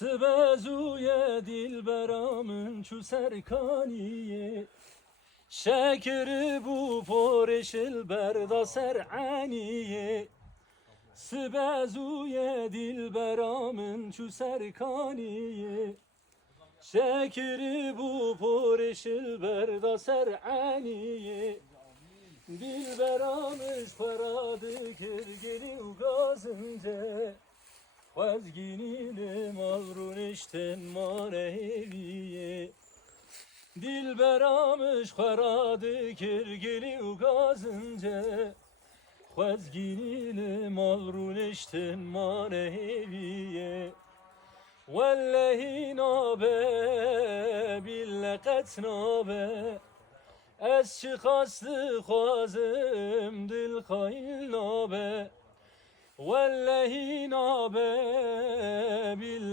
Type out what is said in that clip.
Sbezuye dilberamın çu serkaniye Şekeri bu poreşil berda seraniye Sbezuye dilberamın çu serkaniye Şekeri bu poreşil berda seraniye Dilberamız paradı kirgeli ugazınca Vazginile mavrun işten maneviye Dilberamış karadı kirgili ugazınca Vazginile mavrun işten maneviye Vallahi nabe billeket nabe Ez şikastı khazım dil khayl nabe Vallahi nabe billah